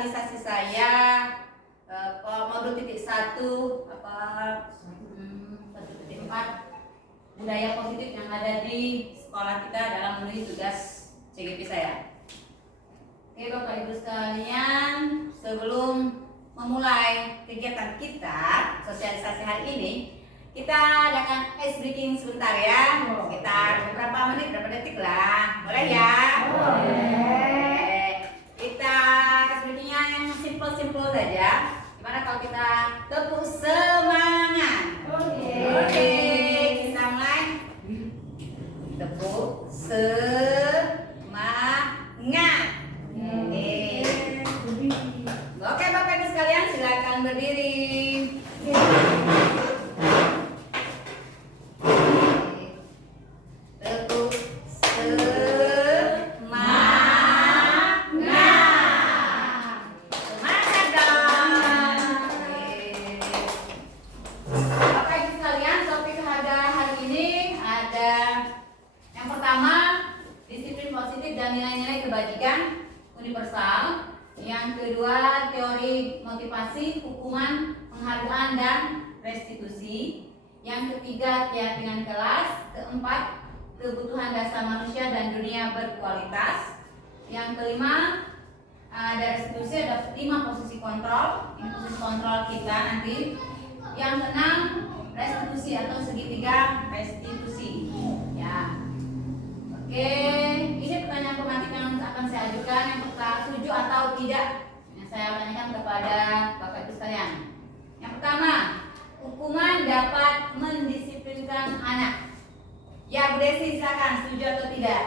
visualisasi saya modul titik 1 1.4 budaya positif yang ada di sekolah kita dalam memenuhi tugas CGP saya. Oke Bapak Ibu sekalian, sebelum memulai kegiatan kita sosialisasi hari ini, kita adakan ice breaking sebentar ya. Sekitar beberapa menit, berapa detik lah. Boleh ya? Boleh. Kita ice breakingnya yang simple-simple saja. Gimana kalau kita tepuk semangat? Oke. Kita mulai. Tepuk semangat. Oke Bapak Ibu sekalian, silakan berdiri. Tepuk semangat. Semangat dong. Bapak Ibu sekalian, topik hari ini ada yang pertama, disiplin positif dan nilai-nilai kebajikan universal. Yang kedua, teori motivasi, hukuman, penghargaan, dan restitusi. Yang ketiga, keyakinan kelas. Keempat, kebutuhan dasar manusia dan dunia berkualitas. Yang kelima, ada restitusi, ada 5 posisi kontrol. Ini posisi kontrol kita nanti. Yang keenam, restitusi atau segitiga restitusi. Ya. Oke, ini pertanyaan pematik yang akan saya ajukan. Yang pertama, setuju atau tidak? Yang saya tanyakan kepada Bapak Ibu sekalian. Yang pertama, hukuman dapat mendisiplinkan anak. Ya, Bu Desi silakan, setuju atau tidak?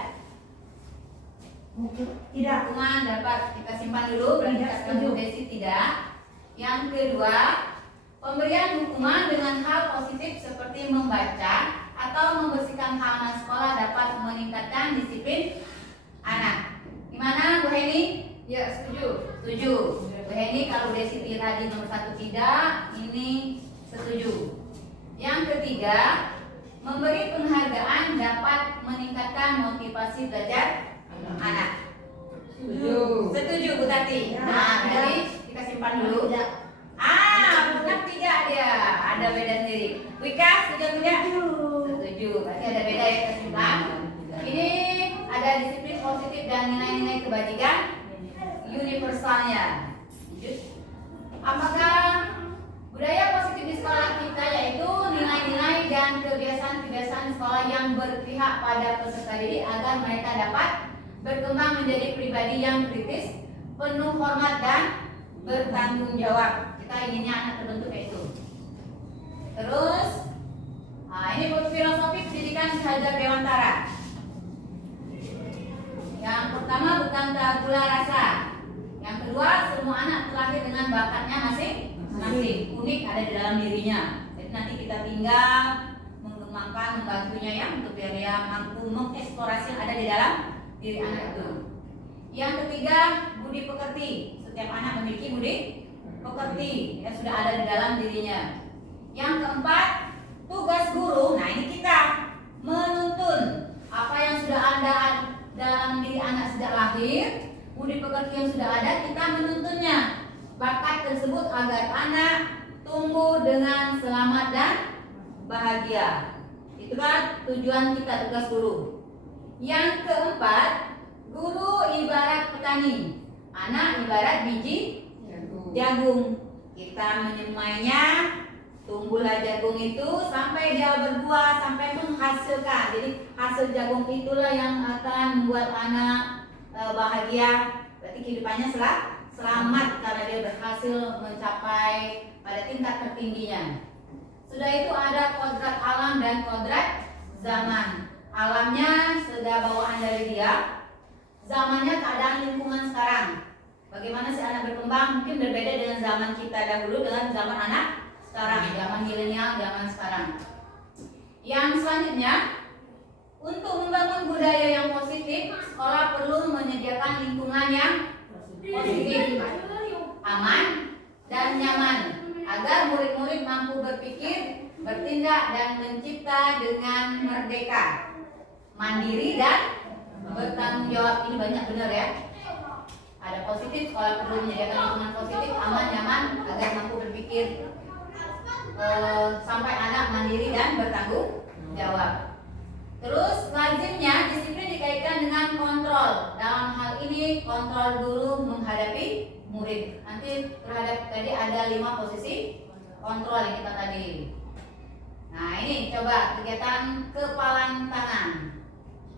Tidak. Hukuman dapat, kita simpan dulu. Berarti katakan Bu Desi tidak. Yang kedua, pemberian hukuman dengan hal positif seperti membaca atau membersihkan halaman sekolah dapat meningkatkan disiplin anak. Gimana Bu Heni? Ya, setuju. Setuju. Bu Heni, kalau Desi tadi nomor 1 tidak, ini setuju. Yang ketiga, memberi penghargaan dapat meningkatkan motivasi belajar anak. Setuju. Setuju Bu Tati. Nah, jadi kita simpan dulu. Bukan tidak dia. Ada beda sendiri. Wika, setuju tidak? Setuju. Berarti ada beda ya, kita simpan. Ini ada disiplin positif dan nilai-nilai kebajikan universalnya. Apakah budaya positif di sekolah kita yaitu nilai-nilai dan kebiasaan-kebiasaan sekolah yang berpihak pada peserta didik agar mereka dapat berkembang menjadi pribadi yang kritis, penuh hormat dan bertanggung jawab. Kita inginnya anak terbentuk kayak itu. Terus, ini filosofi pendidikan Ki Hajar Dewantara. Yang pertama, bukan tabula rasa. Yang kedua, semua anak terlahir dengan bakatnya masing-masing, unik ada di dalam dirinya. Jadi nanti kita tinggal mengembangkan, membantunya ya untuk biar dia mampu mengeksplorasi yang ada di dalam diri anak itu. Yang ketiga, budi pekerti. Setiap anak memiliki budi pekerti yang sudah ada di dalam dirinya. Yang keempat, tugas guru. Nah, ini kita menuntun apa yang sudah ada dalam diri anak sejak lahir, budi pekerti yang sudah ada, kita menuntunnya bakat tersebut agar anak tumbuh dengan selamat dan bahagia. Itu kan tujuan kita, tugas guru. Yang keempat, guru ibarat petani, anak ibarat biji jagung. Kita menyemainya, tumbuhlah jagung itu sampai dia berbuah, sampai menghasilkan. Jadi hasil jagung itulah yang akan membuat anak bahagia. Berarti kehidupannya selamat karena dia berhasil mencapai pada tingkat tertingginya. Sudah itu ada kodrat alam dan kodrat zaman. Alamnya sudah bawaan dari dia, zamannya keadaan lingkungan sekarang. Bagaimana si anak berkembang mungkin berbeda dengan zaman kita dahulu dengan zaman anak sekarang, zaman milenial, zaman sekarang. Yang selanjutnya, untuk membangun budaya yang positif, sekolah perlu menyediakan lingkungan yang positif, aman, dan nyaman agar murid-murid mampu berpikir, bertindak, dan mencipta dengan merdeka, mandiri, dan bertanggung jawab. Ini banyak benar ya. ada positif, kalau perlu menyediakan lingkungan positif, aman, nyaman, agar mampu berpikir sampai anak mandiri dan bertanggung jawab. Terus lazimnya disiplin dikaitkan dengan kontrol. Dalam hal ini kontrol guru menghadapi murid. Nanti terhadap tadi ada 5 posisi kontrol yang kita tadi. Nah ini coba kegiatan kepalan tangan.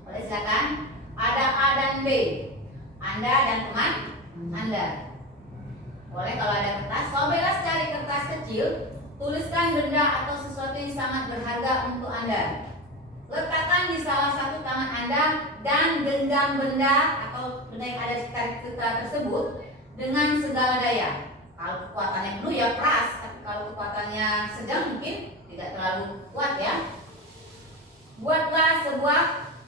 Boleh silakan. Ada A dan B. Anda dan teman Anda. Boleh kalau ada kertas. Kalau bebas cari kertas kecil, tuliskan benda atau sesuatu yang sangat berharga untuk Anda. Letakkan di salah satu tangan Anda dan genggam benda atau benda yang ada di sekitar kita tersebut dengan segala daya. Kalau kekuatannya penuh ya keras, tapi kalau kekuatannya sedang mungkin tidak terlalu kuat ya. Buatlah sebuah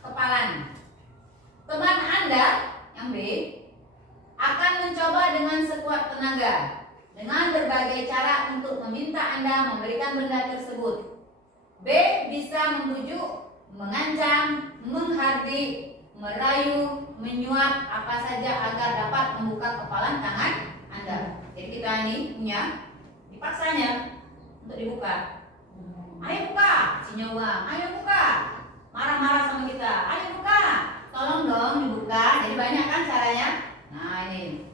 kepalan. Teman Anda yang B akan mencoba dengan sekuat tenaga dengan berbagai cara untuk meminta Anda memberikan benda tersebut. B bisa membujuk, mengancam, menghardik, merayu, menyuap apa saja agar dapat membuka kepalan tangan Anda. Jadi kita ini punya dipaksanya untuk dibuka. Ayo buka, Cinyawang, ayo buka. Marah-marah sama kita, ayo buka. Tolong dong dibuka. Jadi banyak kan caranya. Nah ini.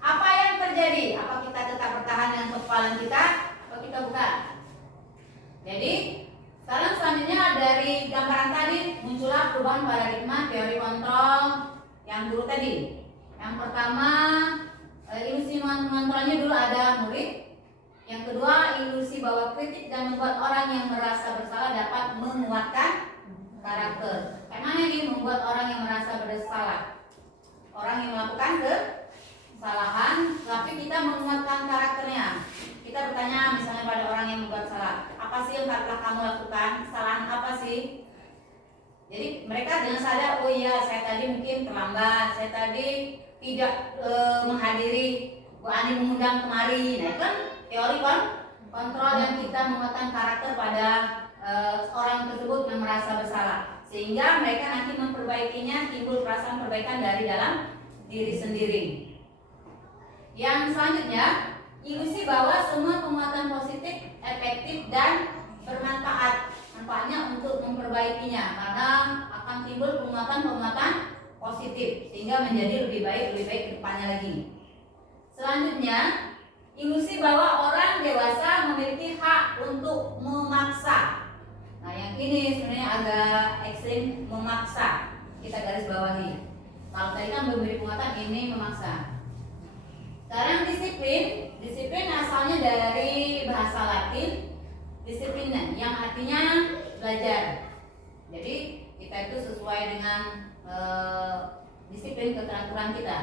Apa yang terjadi? Apa kita tetap bertahan dengan kepalan kita? Atau kita buka? Jadi sekarang selanjutnya dari gambaran tadi muncullah perubahan paradigma teori kontrol yang dulu tadi. Yang pertama ilusi mengontrolnya dulu ada murid. Yang kedua ilusi bahwa kritik dan membuat orang yang merasa bersalah dapat menguatkan karakter. Kayak mana ini membuat orang yang merasa bersalah? Orang yang melakukan kesalahan, tapi kita menguatkan karakternya. Kita bertanya misalnya pada orang yang membuat salah, apa sih yang telah kamu lakukan? Kesalahan apa sih? Jadi mereka dengan sadar, oh iya saya tadi mungkin terlambat, saya tadi tidak menghadiri Bu Ani mengundang kemari. Nah itu kan teori kontrol yang kita menguatkan karakter pada orang tersebut yang merasa bersalah, sehingga mereka nanti memperbaikinya, timbul perasaan perbaikan dari dalam diri sendiri. Yang selanjutnya ilusi bahwa semua penguatan positif, efektif dan bermanfaat. Manfaatnya untuk memperbaikinya karena akan timbul penguatan positif sehingga menjadi lebih baik ke depannya lagi. Selanjutnya, ilusi bahwa orang dewasa memiliki hak untuk memaksa. Nah, yang ini sebenarnya agak ekstrim, memaksa. Kita garis bawahi. Kalau tadi kan memberi penguatan, ini memaksa. Sekarang disiplin asalnya dari bahasa Latin disiplina yang artinya belajar. Jadi kita itu sesuai dengan disiplin keterampilan kita.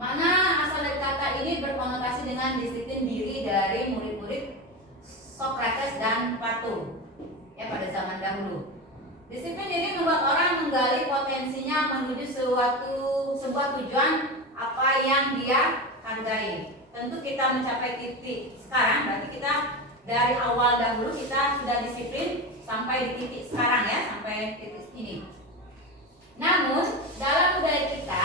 Mana asal dari kata ini berkonotasi dengan disiplin diri dari murid-murid Socrates dan Plato ya pada zaman dahulu. Disiplin diri membuat orang menggali potensinya menuju sebuah tujuan apa yang dia hargai. Tentu kita mencapai titik sekarang berarti kita dari awal dahulu kita sudah disiplin sampai di titik sekarang ya, sampai titik ini. Namun dalam budaya kita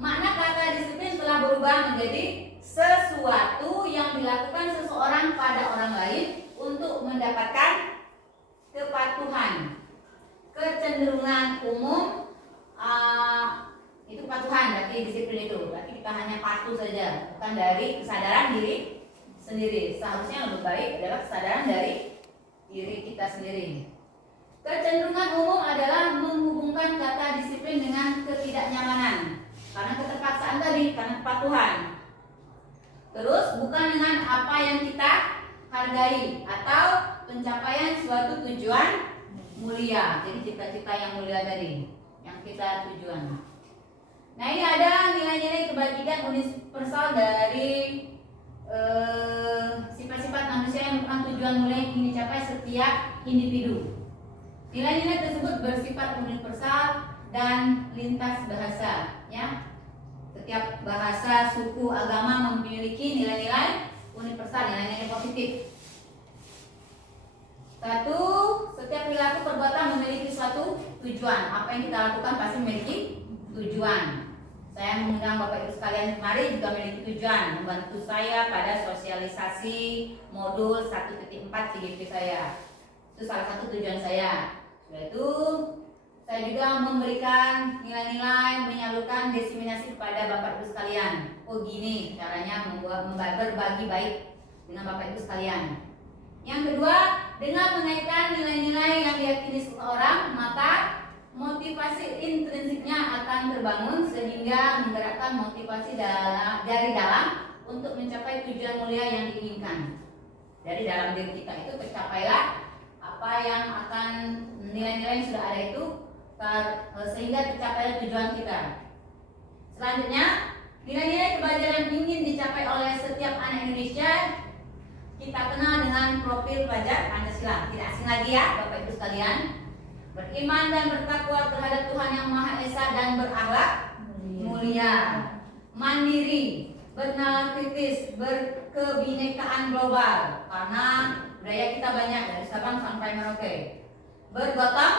makna kata disiplin telah berubah menjadi sesuatu yang dilakukan seseorang pada orang lain untuk mendapatkan kepatuhan. Kecenderungan umum itu kepatuhan, berarti disiplin itu. Berarti kita hanya patuh saja, bukan dari kesadaran diri sendiri. Seharusnya yang lebih baik adalah kesadaran dari diri kita sendiri. Kecenderungan umum adalah menghubungkan kata disiplin dengan ketidaknyamanan karena keterpaksaan tadi, karena kepatuhan. Terus bukan dengan apa yang kita hargai atau pencapaian suatu tujuan mulia. Jadi cita-cita yang mulia tadi yang kita tujuan. Nah ini ada nilai-nilai kebajikan universal dari sifat-sifat manusia yang merupakan tujuan mulia yang ingin dicapai setiap individu. Nilai-nilai tersebut bersifat universal dan lintas bahasa, ya. Setiap bahasa, suku, agama memiliki nilai-nilai universal, nilai-nilai positif. Satu, setiap perilaku perbuatan memiliki suatu tujuan. Apa yang kita lakukan pasti memiliki tujuan. Saya mengundang Bapak Ibu sekalian kemarin juga memiliki tujuan membantu saya pada sosialisasi modul 1.4 CGP saya. Itu salah satu tujuan saya. Setelah itu saya juga memberikan nilai-nilai, menyalurkan diseminasi kepada Bapak Ibu sekalian. Oh gini caranya berbagi baik dengan Bapak Ibu sekalian. Yang kedua, dengan mengaitkan nilai-nilai yang diyakini seseorang, maka motivasi intrinsiknya akan terbangun sehingga menggerakkan motivasi dari dalam untuk mencapai tujuan mulia yang diinginkan. Dari dalam diri kita itu tercapailah apa yang akan nilai-nilai yang sudah ada itu sehingga tercapai tujuan kita. Selanjutnya, nilai-nilai kebajikan yang ingin dicapai oleh setiap anak Indonesia kita kenal dengan profil pelajar Pancasila. Tidak asing lagi ya Bapak Ibu sekalian. Beriman dan bertakwa terhadap Tuhan Yang Maha Esa dan berakhlak mulia, mandiri, bernalar kritis, berkebinekaan global karena budaya kita banyak dari Sabang sampai Merauke, bergotong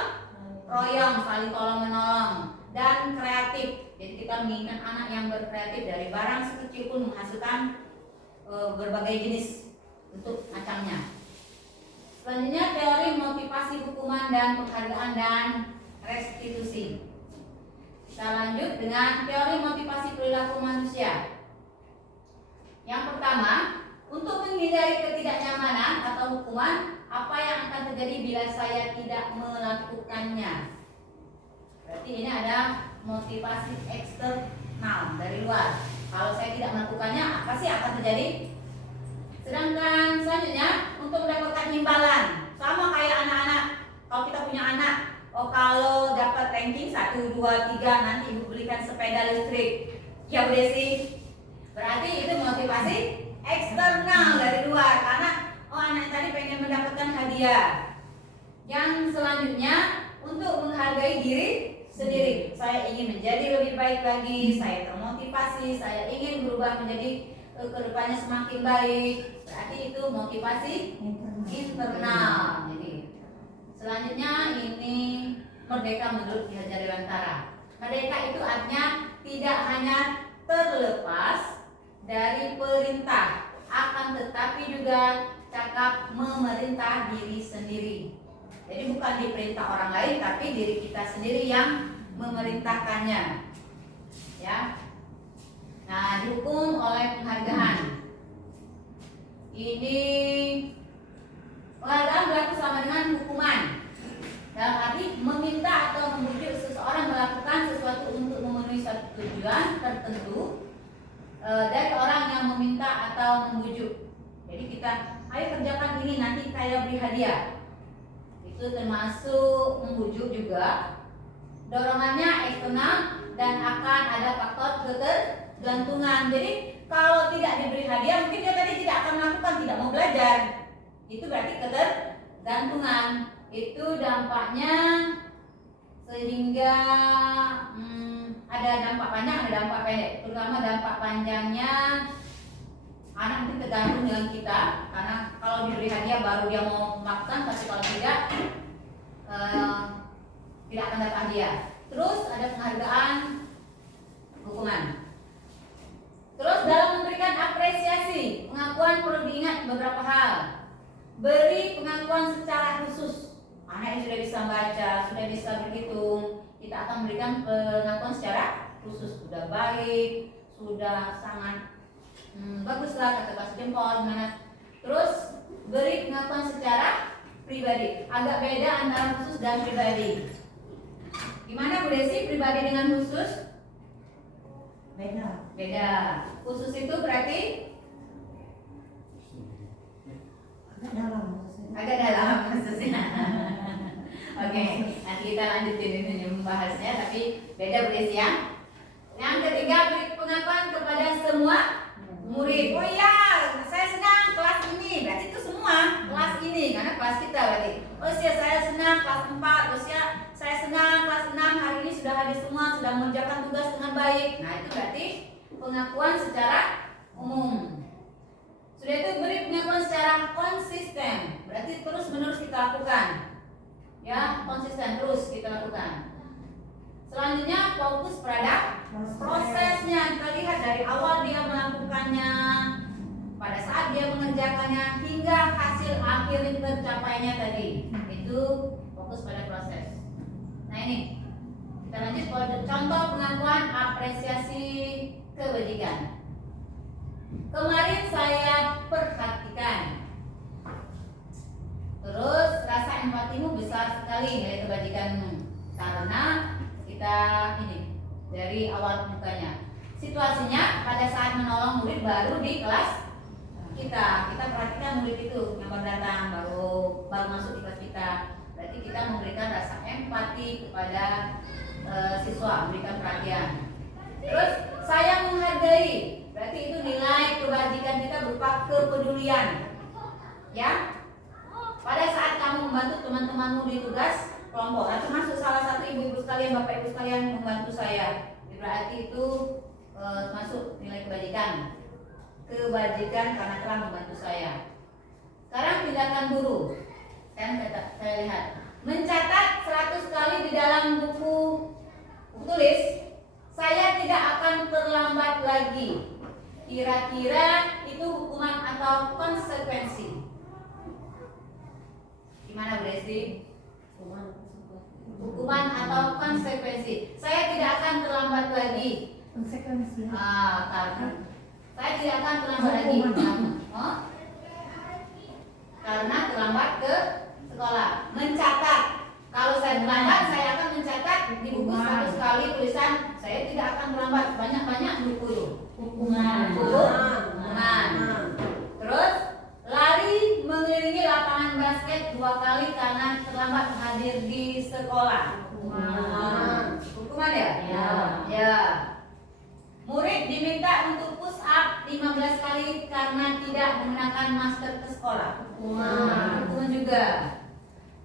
royong, saling tolong menolong, dan kreatif. Jadi kita menginginkan anak yang berkreatif, dari barang sekecil pun menghasilkan berbagai jenis untuk macamnya. Selanjutnya teori motivasi hukuman dan penghargaan dan restitusi. Kita lanjut dengan teori motivasi perilaku manusia. Yang pertama, untuk menghindari ketidaknyamanan atau hukuman, apa yang akan terjadi bila saya tidak melakukannya? Berarti ini ada motivasi eksternal dari luar. Kalau saya tidak melakukannya, apa sih akan terjadi? Sedangkan selanjutnya untuk mendapatkan imbalan, sama kayak anak-anak. Kalau kita punya anak, oh kalau dapat ranking 1, 2, 3 nanti ibu belikan sepeda listrik. Ya Bu Desi. Berarti itu motivasi eksternal dari luar karena oh anak tadi pengen mendapatkan hadiah. Yang selanjutnya untuk menghargai diri sendiri. Saya ingin menjadi lebih baik lagi, saya termotivasi, saya ingin berubah menjadi kedepannya semakin baik. Berarti itu motivasi internal. Jadi selanjutnya ini merdeka menurut Ki Hajar Dewantara. Merdeka itu artinya tidak hanya terlepas dari perintah, akan tetapi juga cakap memerintah diri sendiri. Jadi bukan diperintah orang lain, tapi diri kita sendiri yang memerintahkannya. Ya. Nah, dihukum oleh penghargaan. Ini penghargaan berlaku sama dengan hukuman. Dalam arti meminta atau membujuk seseorang melakukan sesuatu untuk memenuhi suatu tujuan tertentu dari orang yang meminta atau membujuk. Jadi kita, ayo kerjakan ini nanti saya beri hadiah. Itu termasuk membujuk juga. Dorongannya eksternal dan akan ada faktor ketergantungan. Jadi kalau tidak diberi hadiah, mungkin dia tadi tidak akan melakukan, tidak mau belajar. Itu berarti ketergantungan. Itu dampaknya sehingga ada dampak panjang, ada dampak pendek. Terutama dampak panjangnya anak nanti tergantung dengan kita, karena kalau diberi hadiah baru dia mau melakukan, tapi kalau tidak akan dapat hadiah. Terus ada penghargaan hukuman. Terus dalam memberikan apresiasi, pengakuan perlu diingat beberapa hal. Beri pengakuan secara khusus. Anak yang sudah bisa membaca, sudah bisa berhitung, kita akan memberikan pengakuan secara khusus. Sudah baik, sudah sangat baguslah, kata kasih jempol gimana. Terus beri pengakuan secara pribadi. Agak beda antara khusus dan pribadi. Gimana Bu Desi, pribadi dengan khusus? Beda. Khusus itu berarti agak dalam khususnya. Oke, nanti kita lanjutin ini membahasnya, tapi beda Bu Desi ya. Yang ketiga, beri pengakuan kepada semua murid. Oh iya, saya senang kelas ini. Berarti itu semua kelas ini, karena kelas kita berarti. Oh iya, saya senang kelas 4. Usia saya senang kelas 6 hari ini sudah hadir semua, sudah mengerjakan tugas dengan baik. Nah, itu berarti pengakuan secara umum. Sudah itu beri pengakuan secara konsisten. Berarti terus menerus kita lakukan. Ya, konsisten terus kita lakukan. Selanjutnya fokus pada Prosesnya kita lihat dari awal dia melakukannya, pada saat dia mengerjakannya, hingga hasil akhir tercapainya tadi. Itu fokus pada proses. Nah ini, kita lanjut pada contoh pengakuan apresiasi kebajikan. Kemarin saya perhatikan. Terus rasa empatimu besar sekali dari kebajikanmu, karena kita ini dari awal mukanya. Situasinya pada saat menolong murid baru di kelas kita perhatikan murid itu yang baru datang, baru masuk di kelas kita. Berarti kita memberikan rasa empati kepada siswa, memberikan perhatian. Terus saya menghargai, berarti itu nilai kebajikan kita berupa kepedulian. Ya, pada saat kamu membantu teman-temanmu di tugas kelompok, nah termasuk salah satu ibu-ibu sekalian, bapak ibu sekalian membantu saya, berarti itu masuk nilai kebajikan karena telah membantu saya. Sekarang tindakan guru, saya lihat mencatat 100 kali di dalam buku tulis, saya tidak akan terlambat lagi. Kira-kira itu hukuman atau konsekuensi? Gimana Bu Desi? Hukuman atau konsekuensi? Saya tidak akan terlambat lagi. Konsekuensi. Karena saya tidak akan terlambat lagi. Karena terlambat ke sekolah. Mencatat. Kalau saya terlambat, saya akan mencatat di buku 100 kali tulisan. Saya tidak akan terlambat. Banyak-banyak buku itu. Hukuman. Terus lari mengelilingi lapangan basket 2 kali karena terlambat hadir di sekolah. Hukuman ya? Ya. Murid diminta untuk push up 15 kali karena tidak menggunakan masker ke sekolah. Hukuman juga.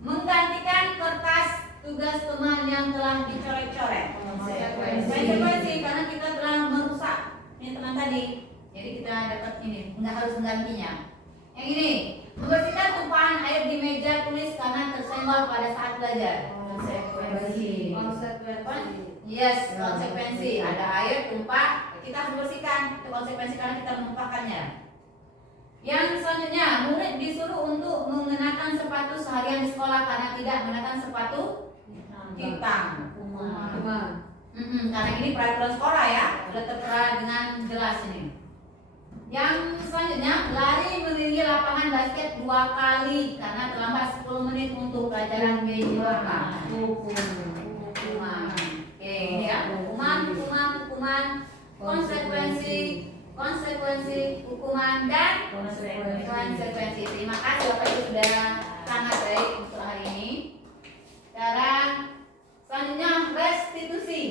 Menggantikan kertas tugas teman yang telah dicoret-coret. Konsekuensi karena kita telah merusak ini teman tadi. Jadi kita dapat ini, nggak harus menggantinya. Yang ini, membersihkan tumpahan air di meja tulis karena tersenggol pada saat belajar. Konsekuensi. Yes, konsekuensi. Ada air tumpah, kita harus bersihkan. Itu konsekuensi karena kita menumpahkannya. Yang selanjutnya, murid disuruh untuk mengenakan sepatu seharian di sekolah karena tidak mengenakan sepatu hitam. Karena ini peraturan sekolah ya, sudah tertera dengan jelas ini. Yang selanjutnya, lari mengelilingi lapangan basket 2 kali karena terlambat 10 menit untuk pelajaran BJWK. Hukuman. Oke, ini ya, hukuman, konsekuensi, hukuman dan konsekuensi. Terima kasih Bapak Ibu sudah sangat baik untuk hari ini. Sekarang selanjutnya restitusi.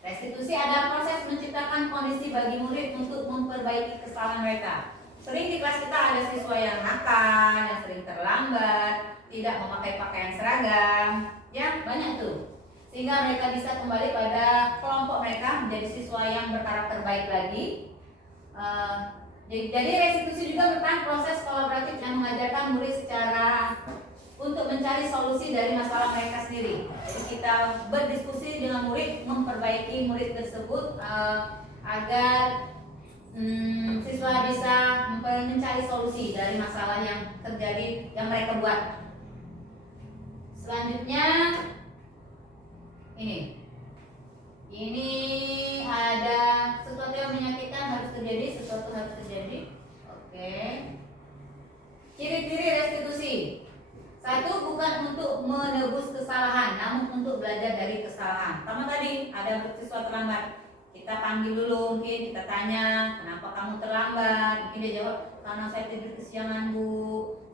Restitusi adalah proses menciptakan kondisi bagi murid untuk memperbaiki kesalahan mereka. Sering di kelas kita ada siswa yang nakal, yang sering terlambat, tidak memakai pakaian seragam, ya banyak tuh. Sehingga mereka bisa kembali pada kelompok mereka menjadi siswa yang berkarakter baik lagi. Jadi restitusi juga merupakan proses kolaboratif yang mengajarkan murid secara untuk mencari solusi dari masalah mereka sendiri. Jadi kita berdiskusi dengan murid, memperbaiki murid tersebut agar siswa bisa mencari solusi dari masalah yang terjadi yang mereka buat. Selanjutnya ini ada sesuatu yang menyakitkan harus terjadi, sesuatu harus terjadi. Oke. Ciri-ciri restitusi. 1, bukan untuk menebus kesalahan, namun untuk belajar dari kesalahan. Sama tadi, ada siswa terlambat, kita panggil dulu, mungkin kita tanya, kenapa kamu terlambat? Mungkin dia jawab, karena saya tidur kesiangan Bu,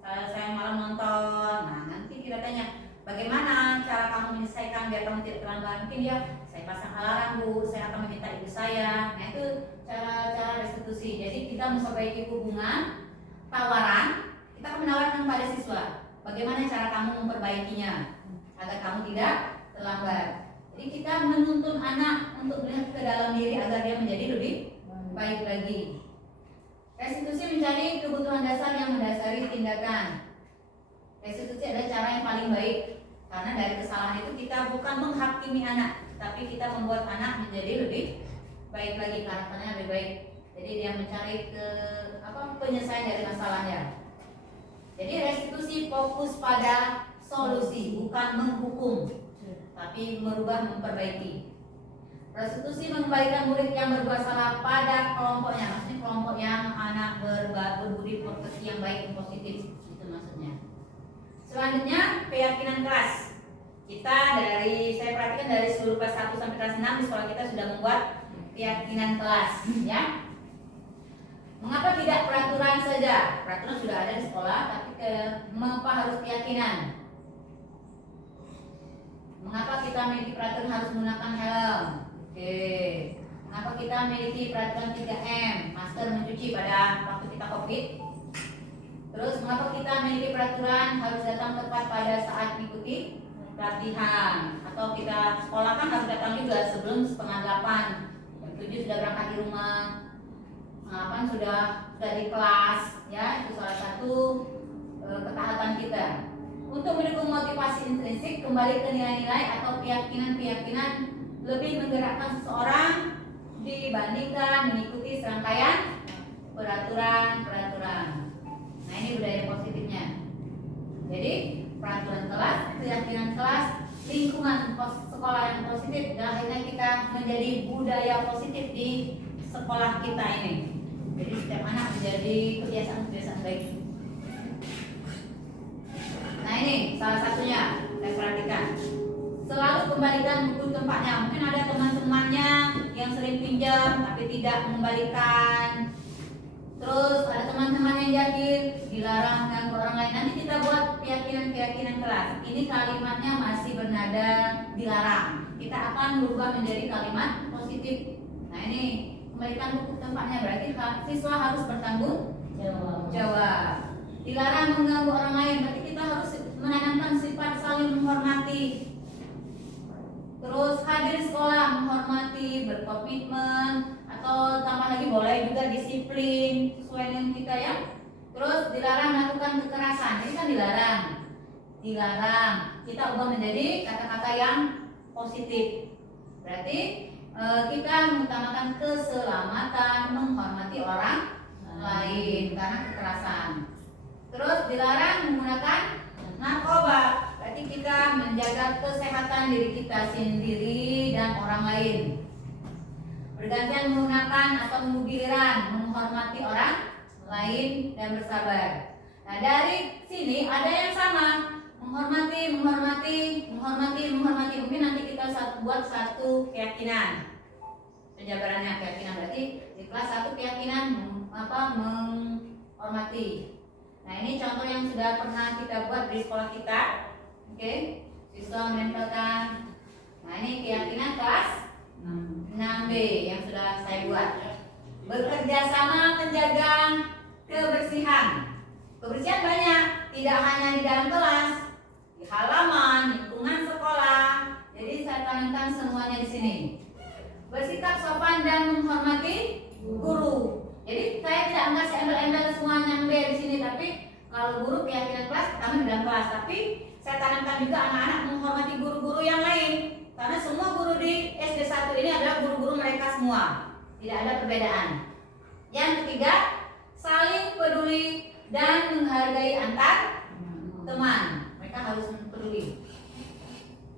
saya malam nonton. Nah, nanti kita tanya, bagaimana cara kamu menyelesaikan biar kamu tidak terlambat? Mungkin dia, saya pasang alarm Bu, saya akan meminta ibu saya. Nah, itu cara restitusi. Jadi kita memperbaiki hubungan, tawaran, kita akan menawarkan kepada siswa. Bagaimana cara kamu memperbaikinya agar kamu tidak terlambat. Jadi kita menuntun anak untuk melihat ke dalam diri agar dia menjadi lebih baik lagi. Restitusi mencari kebutuhan dasar yang mendasari tindakan. Restitusi adalah cara yang paling baik karena dari kesalahan itu kita bukan menghakimi anak, tapi kita membuat anak menjadi lebih baik lagi, karakternya lebih baik. Jadi dia mencari penyelesaian dari masalahnya. Jadi restitusi fokus pada solusi, bukan menghukum, tapi merubah, memperbaiki. Restitusi mengembalikan murid yang berbuat salah pada kelompoknya, maksudnya kelompok yang anak berbudi pekerti yang baik dan positif, itu maksudnya. Selanjutnya keyakinan kelas. Saya perhatikan dari seluruh kelas 1 sampai kelas 6 di sekolah kita sudah membuat keyakinan kelas, ya. Mengapa tidak peraturan saja? Peraturan sudah ada di sekolah, tapi mengapa harus keyakinan? Mengapa kita memiliki peraturan harus menggunakan helm? Oke. Mengapa kita memiliki peraturan 3M, masker, mencuci pada waktu kita COVID? Terus mengapa kita memiliki peraturan harus datang tepat pada saat mengikuti pelatihan? Atau kita sekolah kan harus datang juga sebelum 7:30. Jam 7 sudah berangkat di rumah. 8 sudah di kelas, ya. Itu salah satu ketaatan kita. Untuk mendukung motivasi intrinsik, kembali ke nilai-nilai atau keyakinan-keyakinan lebih menggerakkan seseorang dibandingkan mengikuti serangkaian peraturan-peraturan. Nah, ini budaya positifnya. Jadi peraturan kelas, keyakinan kelas, lingkungan sekolah yang positif, dan akhirnya kita menjadi budaya positif di sekolah kita ini. Jadi setiap anak menjadi kebiasaan-kebiasaan baik. Nah, ini salah satunya saya perhatikan. Selalu kembalikan buku tempatnya. Mungkin ada teman-temannya yang sering pinjam tapi tidak mengembalikan. Terus ada teman-teman yang jahil, dilarang mengganggu orang lain. Nanti kita buat keyakinan-keyakinan kelas. Ini kalimatnya masih bernada dilarang. Kita akan berubah menjadi kalimat positif. Nah, ini kembalikan buku tempatnya, berarti siswa harus bertanggung jawab. Dilarang mengganggu orang lain, berarti kita harus menanamkan sifat saling menghormati. Terus hadir sekolah, menghormati, berkomitmen, atau tambah lagi boleh juga disiplin sesuai dengan kita, ya. Terus dilarang melakukan kekerasan, ini kan dilarang. Kita ubah menjadi kata-kata yang positif. Berarti kita mengutamakan keselamatan, menghormati orang lain karena kekerasan. Terus dilarang menggunakan narkoba, berarti kita menjaga kesehatan diri kita sendiri dan orang lain. Bergantian menggunakan atau giliran menghormati orang lain dan bersabar. Nah, dari sini ada yang sama, menghormati. Mungkin nanti kita buat satu keyakinan. Penjabarannya keyakinan, berarti di kelas 1 keyakinan menghormati. Nah, ini contoh yang sudah pernah kita buat di sekolah kita. Oke, siswa menempelkan. Nah, ini keyakinan kelas 6B yang sudah saya buat. Bekerja sama menjaga kebersihan. Kebersihan banyak, tidak hanya di dalam kelas, di halaman, lingkungan sekolah. Jadi saya tanamkan semuanya di sini. Bersikap sopan dan menghormati guru. Jadi saya tidak mengasih embel-embel semuanya yang B di sini, tapi kalau guru keyakinan kelas pertama di dalam kelas, tapi saya tanamkan juga anak-anak menghormati guru-guru yang lain, karena semua guru di SD 1 ini adalah guru-guru mereka semua, tidak ada perbedaan. Yang ketiga, saling peduli dan menghargai antar teman, mereka harus peduli.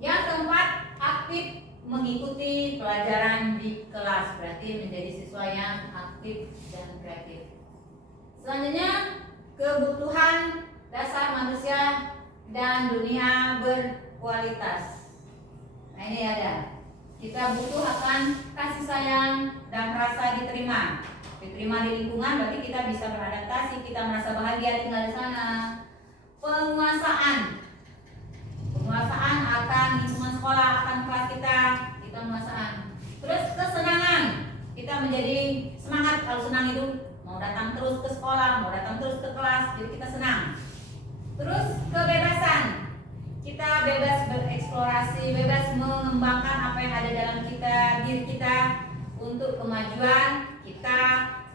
Yang keempat, aktif mengikuti pelajaran di kelas, berarti menjadi siswa yang aktif dan kreatif. Selanjutnya, kebutuhan dasar manusia dan dunia berkualitas. Nah, ini ada. Kita butuh akan kasih sayang dan rasa diterima. Diterima di lingkungan, berarti kita bisa beradaptasi, kita merasa bahagia tinggal di sana. Penguasaan akan lingkungan sekolah, akan kelas kita penguasaan. Terus kesenangan, kita menjadi semangat. Kalau senang itu mau datang terus ke sekolah, mau datang terus ke kelas, jadi kita senang. Terus kebebasan, kita bebas bereksplorasi, bebas mengembangkan apa yang ada dalam diri kita untuk kemajuan kita,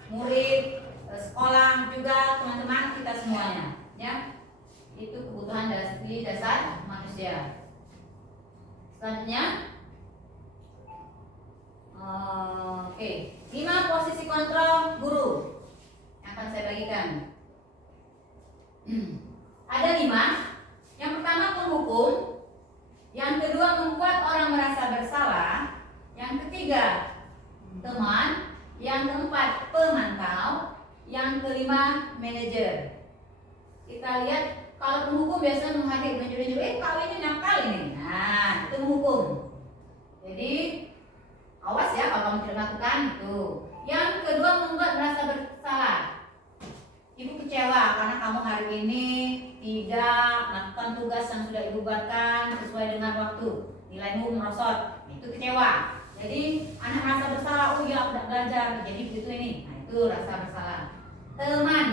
murid, sekolah juga, teman-teman kita semuanya, ya. Itu kebutuhan dasar manusia. Selanjutnya, Oke, 5 posisi kontrol guru yang akan saya bagikan. Ada 5. Yang pertama penghukum, yang kedua membuat orang merasa bersalah, yang ketiga teman, yang keempat pemantau, yang kelima manajer. Kita lihat kalau penghukum biasanya menghadir menunjuk, kau ini nakal ini. Nah, itu menghukum. Jadi awas ya kalau kamu tidak lakukan itu. Yang kedua membuat merasa bersalah. Ibu kecewa karena kamu hari ini tidak melakukan tugas yang sudah ibu buatkan sesuai dengan waktu. Nilaimu merosot. Itu kecewa. Jadi anak merasa bersalah. Oh iya, aku tidak belajar. Jadi begitu ini. Nah, itu rasa bersalah. Teman,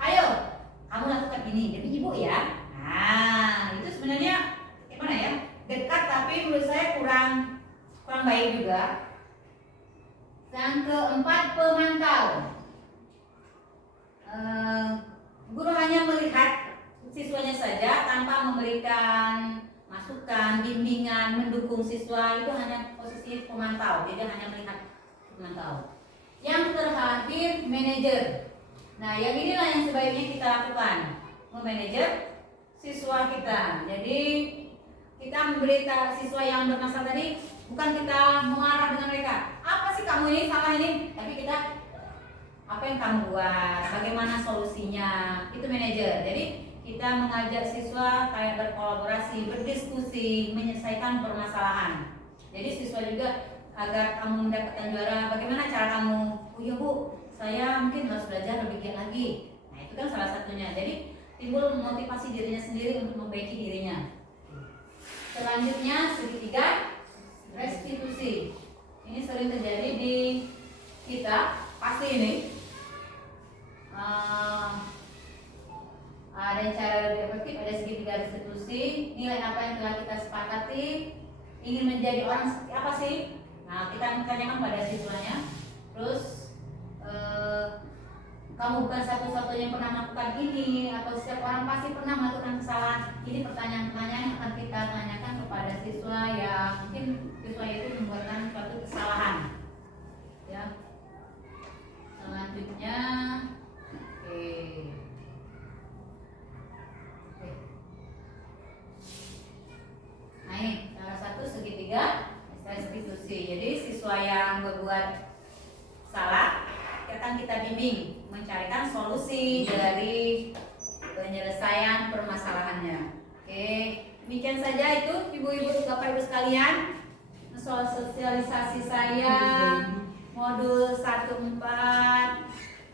ayo kamu lakukan ini demi ibu ya. Nah, itu sebenarnya gimana ya? Dekat tapi menurut saya kurang baik juga. Yang keempat pemantau. Guru hanya melihat siswanya saja tanpa memberikan masukan, bimbingan, mendukung siswa. Itu hanya posisi pemantau. Jadi hanya melihat pemantau. Yang terakhir manajer. Nah, yang inilah yang sebaiknya kita lakukan, memanajer siswa kita. Jadi kita memberitahu siswa yang bermasalah tadi, bukan kita mengarah dengan mereka. Apa sih kamu ini salah ini? Tapi kita apa yang kamu buat, bagaimana solusinya, itu manajer. Jadi kita mengajak siswa kayak berkolaborasi, berdiskusi, menyelesaikan permasalahan. Jadi siswa juga agar kamu mendapatkan juara, bagaimana cara kamu? Oh iya bu, saya mungkin harus belajar lebih giat lagi. Nah itu kan salah satunya. Jadi timbul motivasi dirinya sendiri untuk memperbaiki dirinya. Selanjutnya segitiga restitusi. Ini sering terjadi di kita, pasti ini. Ada cara lebih efektif, ada segitiga restitusi. Nilai apa yang telah kita sepakati, ingin menjadi orang seperti apa sih? Nah kita tanyakan pada siswanya. Terus kamu bukan satu-satunya yang pernah melakukan ini, atau setiap orang pasti pernah melakukan kesalahan. Ini pertanyaan-pertanyaan yang akan kita tanyakan kepada siswa yang mungkin siswa itu membuatkan suatu kesalahan. Ya. Selanjutnya, oke. Nah ini salah satu segitiga restitusi. Jadi siswa yang berbuat salah akan kita bimbing mencarikan solusi dari penyelesaian permasalahannya. Oke, demikian saja itu ibu-ibu, bapak ibu sekalian, soal sosialisasi saya modul 14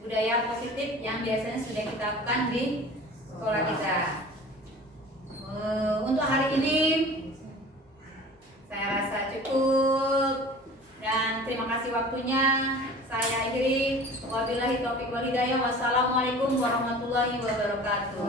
budaya positif yang biasanya sudah kita lakukan di sekolah kita. Untuk hari ini saya rasa cukup dan terima kasih waktunya. Saya akhiri, wabillahi taufiq wal hidayah. Wassalamualaikum warahmatullahi wabarakatuh.